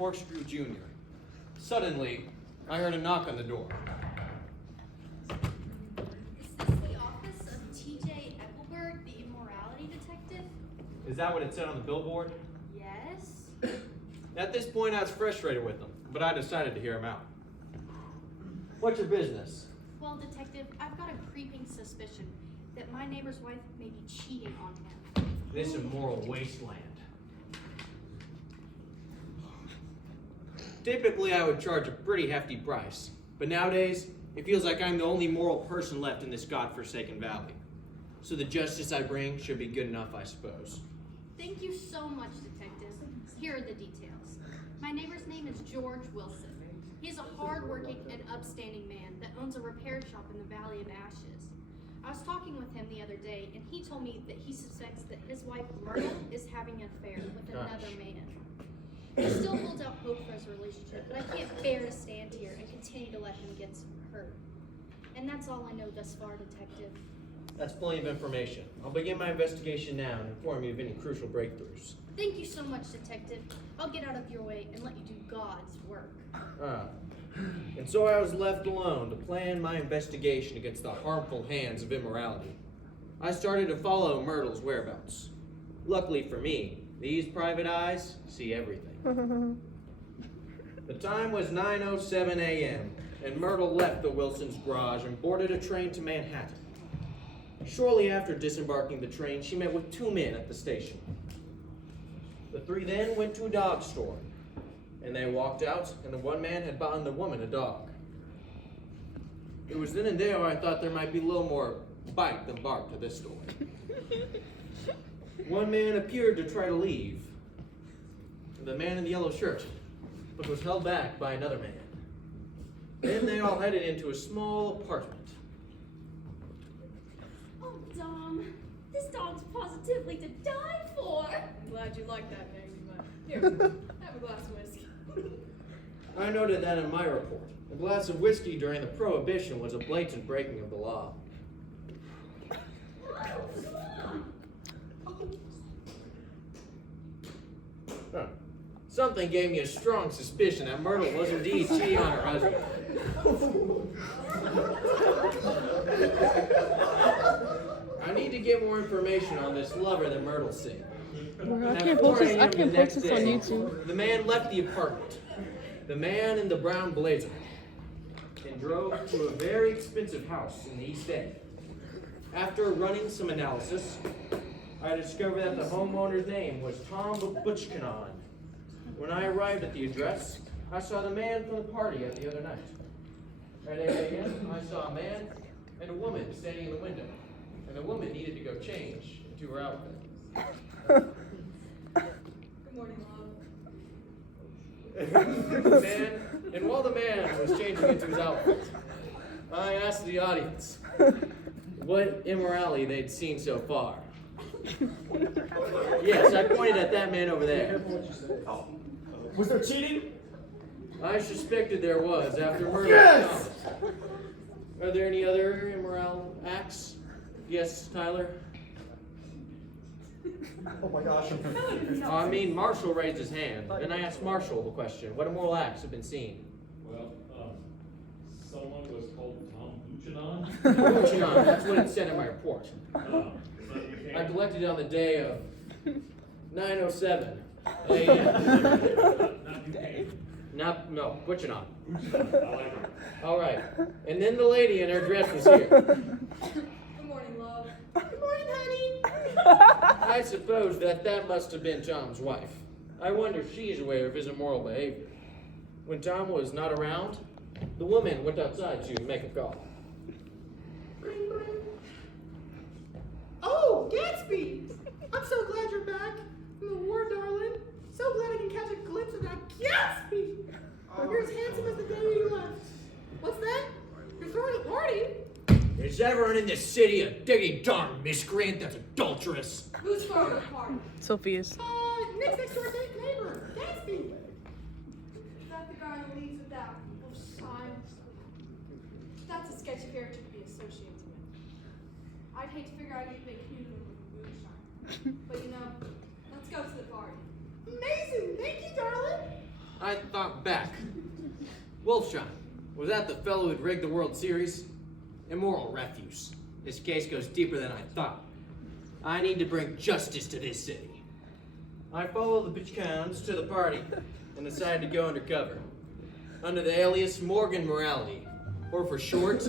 Corkscrew Jr. Suddenly, I heard a knock on the door. Is this the office of T.J. Eckelberg, the immorality detective? Is that what it said on the billboard? Yes. At this point, I was frustrated with them, but I decided to hear him out. What's your business? Well, detective, I've got a creeping suspicion that my neighbor's wife may be cheating on him. This immoral wasteland. Typically, I would charge a pretty hefty price, but nowadays, it feels like I'm the only moral person left in this godforsaken valley. So the justice I bring should be good enough, I suppose. Thank you so much, detective. Here are the details. My neighbor's name is George Wilson. He's a hard-working and upstanding man that owns a repair shop in the Valley of Ashes. I was talking with him the other day, and he told me that he suspects that his wife, Myrtle, is having an affair with another man. He still holds out hope for his relationship, but I can't bear to stand here and continue to let him get hurt. And that's all I know thus far, detective. That's plenty of information. I'll begin my investigation now and inform you of any crucial breakthroughs. Thank you so much, detective. I'll get out of your way and let you do God's work. And so I was left alone to plan my investigation against the harmful hands of immorality. I started to follow Myrtle's whereabouts. Luckily for me, these private eyes see everything. The time was 9:07 a.m., and Myrtle left the Wilsons' garage and boarded a train to Manhattan. Shortly after disembarking the train, she met with two men at the station. The three then went to a dog store, and they walked out, and the one man had bought the woman a dog. It was then and there I thought there might be a little more bite than bark to this story. One man appeared to try to leave, the man in the yellow shirt, but was held back by another man. Then they all headed into a small apartment. Oh, Dom, this dog's positively to die for. I'm glad you like that, Maggie, but here, have a glass of whiskey. I noted that in my report. A glass of whiskey during the Prohibition was a blatant breaking of the law. Huh. Something gave me a strong suspicion that Myrtle was indeed cheating on her husband. I need to get more information on this lover that Myrtle's seeing. I can't post this. I can't post this on YouTube. The man left the apartment. The man in the brown blazer, and drove to a very expensive house in the East End. After running some analysis, I discovered that the homeowner's name was Tom Butchkanon. When I arrived at the address, I saw the man from the party at the other night. At 8 a.m., I saw a man and a woman standing in the window, and the woman needed to go change into her outfit. Good morning, And while the man was changing into his outfit, I asked the audience what immorality they'd seen so far. Yes, I pointed at that man over there. Was there cheating? I suspected there was after murder. Yes! Are there any other immoral acts? Yes, Tyler? Oh my gosh. I mean, Marshall raised his hand, and I asked Marshall the question, what immoral acts have been seen? Well, someone was called Tom Buchanan. Buchanan, that's what it said in my report. But you I can't. collected it on the day of 9:07 a.m. Not you can't. No, Buchanan. I like it. All right. And then the lady in her dress was here. Good morning, love. Good morning, honey. I suppose that must have been Tom's wife. I wonder if she is aware of his immoral behavior. When Tom was not around, the woman went outside to make a call. Oh, Gatsby! I'm so glad you're back from the war, darling. So glad I can catch a glimpse of that Gatsby! You're as handsome as the day you left. What's that? You're throwing a party? Is everyone in this city a digging darn miscreant that's adulterous? Who's throwing a party? Sophia's. Nick's next door neighbor, Gatsby. Is that the guy who leaves with that little sign? That's a sketchy character to be associated with. I'd hate to figure out you've been canoodling with moonshine. But you know, let's go to the party. Amazing! Thank you, darling. I thought back. Wolfshine, was that the fellow who'd rigged the World Series? Immoral refuse. This case goes deeper than I thought. I need to bring justice to this city. I followed the Bitchcons to the party and decided to go undercover. Under the alias Morgan Morality, or for short,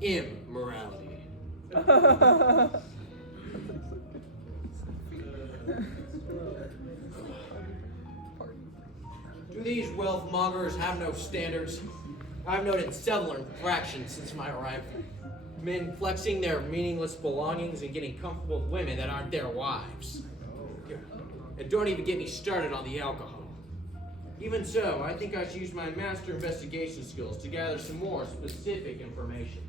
Immorality. Do these wealth mongers have no standards? I've noted several infractions since my arrival. Men flexing their meaningless belongings and getting comfortable with women that aren't their wives. And don't even get me started on the alcohol. Even so, I think I should use my master investigation skills to gather some more specific information.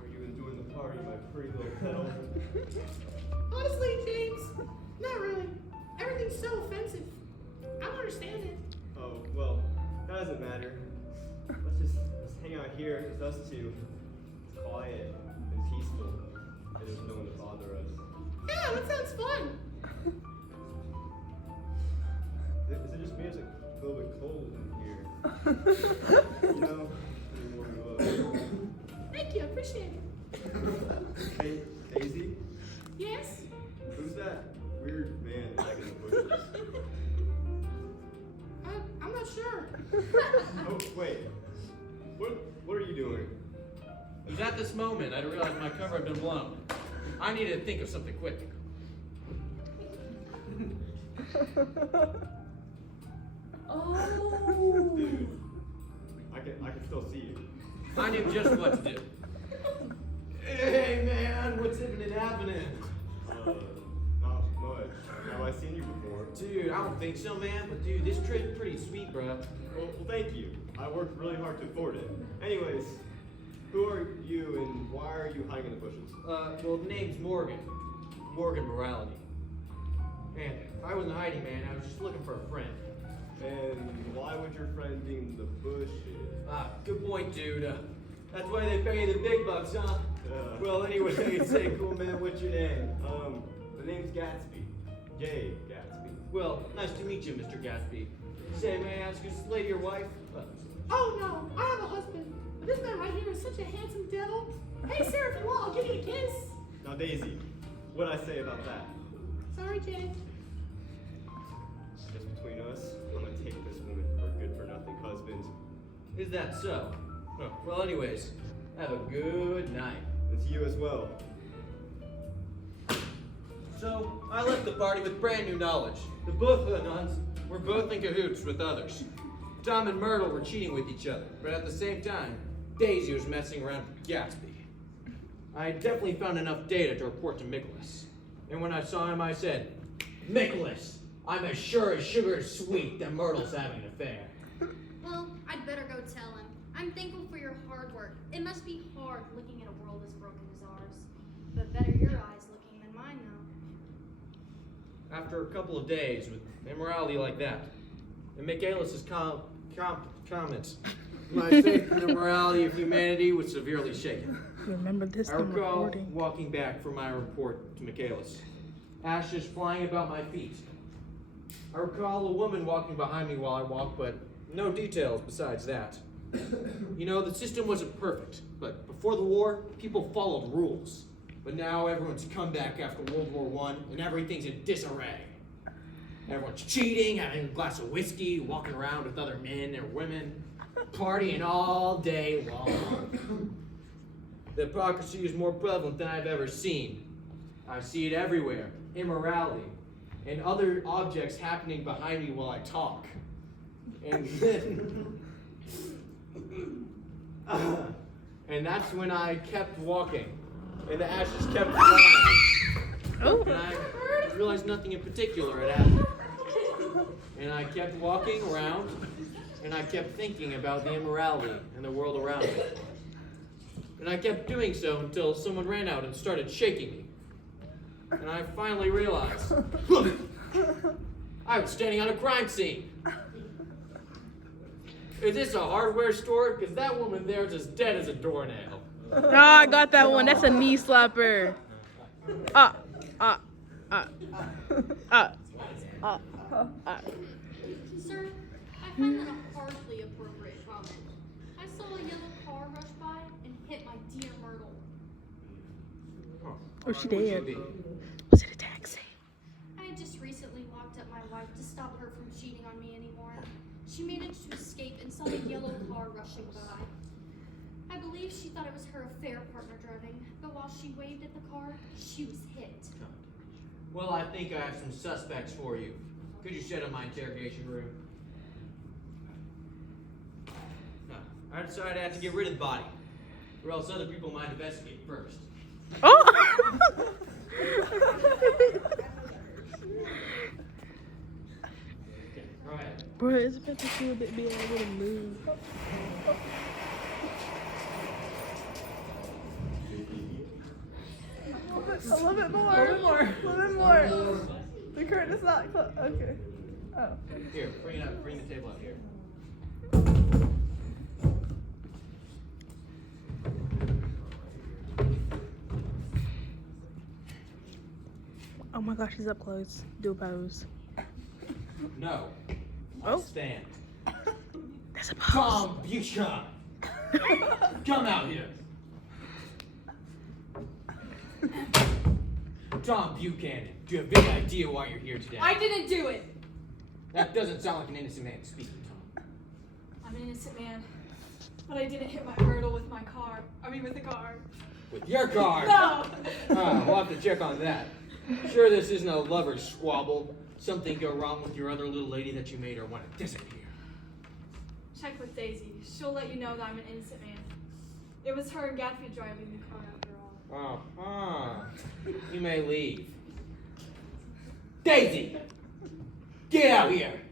Are you enjoying the party, my pretty little petal? Honestly, James, not really. Everything's so offensive. I don't understand it. Oh, well, that doesn't matter. Let's hang out here. It's us two. It's quiet and peaceful. And there's no one to bother us. Yeah, that sounds fun. Is it just me? It's like a little bit cold in here. You know? Maybe more glow. Thank you, I appreciate it. Hey, Daisy? Yes? Who's that weird man back in the bushes? I'm not sure. Oh, wait. What are you doing? It was at this moment I realized my cover had been blown. I needed to think of something quick. Oh. Dude, I can still see you. I knew just what to do. Hey man, what's been happening? Not much. Have I seen you before? Dude, I don't think so, man. But dude, this trip's pretty sweet, bro. Well, thank you. I worked really hard to afford it. Anyways, who are you and why are you hiding in the bushes? Well, the name's Morgan. Morgan Morality. And I wasn't hiding, man. I was just looking for a friend. And why would your friend be in the bushes? Ah, good point, dude. That's why they pay the big bucks, huh? Well, anyway, say, cool man, what's your name? The name's Gatsby. Jay Gatsby. Well, nice to meet you, Mr. Gatsby. Say, may I ask, is this lady your wife? Oh no, I have a husband. But this man right here is such a handsome devil. Hey, Sarah, if you want, I'll give you a kiss. Now, Daisy, what'd I say about that? Sorry, Jay. Just between us, I'm gonna take this woman for a good-for-nothing husband. Is that so? Huh. Well, anyways, have a good night. And to you as well. So, I left the party with brand new knowledge. The both of the nuns were both in cahoots with others. Tom and Myrtle were cheating with each other, but at the same time, Daisy was messing around with Gatsby. I definitely found enough data to report to Nicholas. And when I saw him, I said, Nicholas, I'm as sure as sugar is sweet that Myrtle's having an affair. Well, I'd better go tell him. I'm thankful for your hard work. It must be hard looking at a world as broken as ours. But better your eyes looking than mine, though. After a couple of days with immorality like that, and Michaelis' comments, my faith in the morality of humanity was severely shaken. Remember this I time recall recording. walking back from my report to Michaelis, ashes flying about my feet. I recall a woman walking behind me while I walked, but no details besides that. You know, the system wasn't perfect, but before the war, people followed rules. But now everyone's come back after World War I, and everything's in disarray. Everyone's cheating, having a glass of whiskey, walking around with other men or women, partying all day long. The hypocrisy is more prevalent than I've ever seen. I see it everywhere. Immorality and other objects happening behind me while I talk. And then... and that's when I kept walking. And the ashes kept flying. Oh. And I realized nothing in particular had happened. And I kept walking around, and I kept thinking about the immorality and the world around me. And I kept doing so until someone ran out and started shaking me. And I finally realized I was standing on a crime scene. Is this a hardware store? Because that woman there is as dead as a doornail. Ah, I got that one. That's a knee slapper. Ah. Sir, I find that a hardly appropriate comment. I saw a yellow car rush by and hit my dear Myrtle. Or she Who'd you dead. be? Was it a taxi? I had just recently locked up my wife to stop her from cheating on me anymore. She managed to escape and saw the yellow car rushing by. I believe she thought it was her affair partner driving, but while she waved at the car, she was hit. Well, I think I have some suspects for you. Could you sit in my interrogation room? No. I decided I have to get rid of the body, or else other people might investigate first. Oh! Go ahead. Bro, it's about to feel that be able to move. A little bit more. A little bit more. The curtain is not close. Okay. Oh. Here, bring it up. Bring the table up here. Oh my gosh, he's up close. Do a pose. No. Oh. Stand. There's a pose. Tom Buchanan. Come out here. Tom Buchanan, do you have any idea why you're here today? I didn't do it. That doesn't sound like an innocent man speaking, Tom. I'm an innocent man, but I didn't hit my Myrtle with my car. I mean, with the car. With your car? No. We'll have to check on that. Sure this isn't a lover's squabble. Something go wrong with your other little lady that you made her want to disappear. Check with Daisy. She'll let you know that I'm an innocent man. It was her and Gatsby driving the car after all. You may leave. Daisy! Get out here!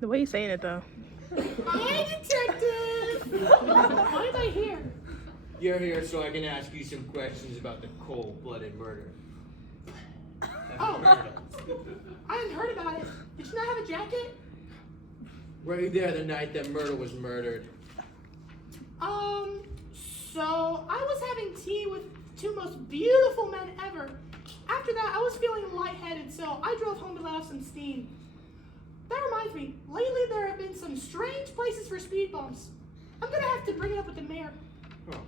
The way he's saying it though. Hi, detective! Why am I here? You're here so I can ask you some questions about the cold-blooded murder. Oh, I hadn't heard about it. Did you not have a jacket? Were you there the night that Myrtle was murdered? So I was having tea with two most beautiful men ever. After that, I was feeling lightheaded, so I drove home to let off some steam. That reminds me, lately there have been some strange places for speed bumps. I'm gonna have to bring it up with the mayor. Huh.